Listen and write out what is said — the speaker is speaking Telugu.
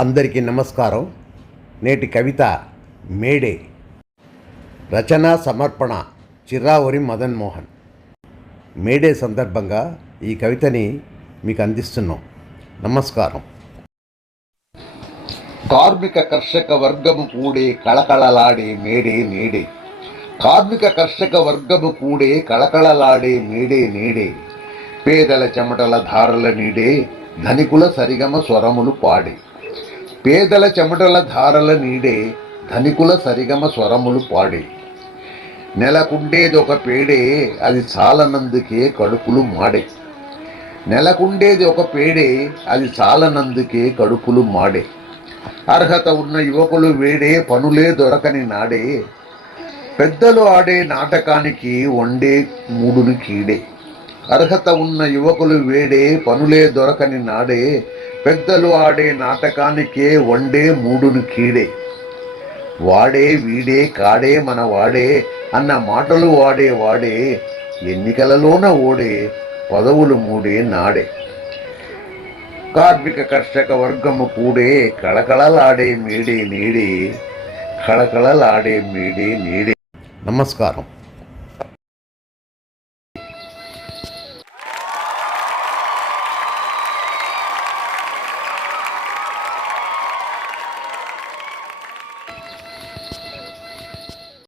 అందరికీ నమస్కారం. నేటి కవిత మేడే. రచన సమర్పణ చిర్రావూరి మదన్ మోహన్. మేడే సందర్భంగా ఈ కవితని మీకు అందిస్తున్నాం. నమస్కారం. కార్మిక కర్షక వర్గము కూడే కళకళలాడే మేడే నేడే. కార్మిక కర్షక వర్గము కూడే కళకళలాడే మేడే నేడే. పేదల చెమటల ధారల నీడే ధనికుల సరిగమ స్వరములు పాడే. పేదల చెమటల ధారల నీడే ధనికుల సరిగమ స్వరములు పాడే. నెలకుండేది ఒక పేడే అది చాలనందుకే కడుపులు మాడే. నెలకుండేది ఒక పేడే అది చాలనందుకే కడుపులు మాడే. అర్హత ఉన్న యువకులు వేడే పనులే దొరకని నాడే. పెద్దలు ఆడే నాటకానికి వండే మూడుని కీడే. అర్హత ఉన్న యువకులు వేడే పనులే దొరకని నాడే. పెద్దలు ఆడే నాటకానికే వండే మూడును కీడే. వాడే వీడే కాడే మన వాడే అన్న మాటలు వాడే ఎన్నికలలోన ఓడే పదవులు మూడే నాడే. కార్మిక కర్షక వర్గము కూడే కళకళలాడే మేడే నేడే. కళకళలాడే మేడే నేడే. నమస్కారం.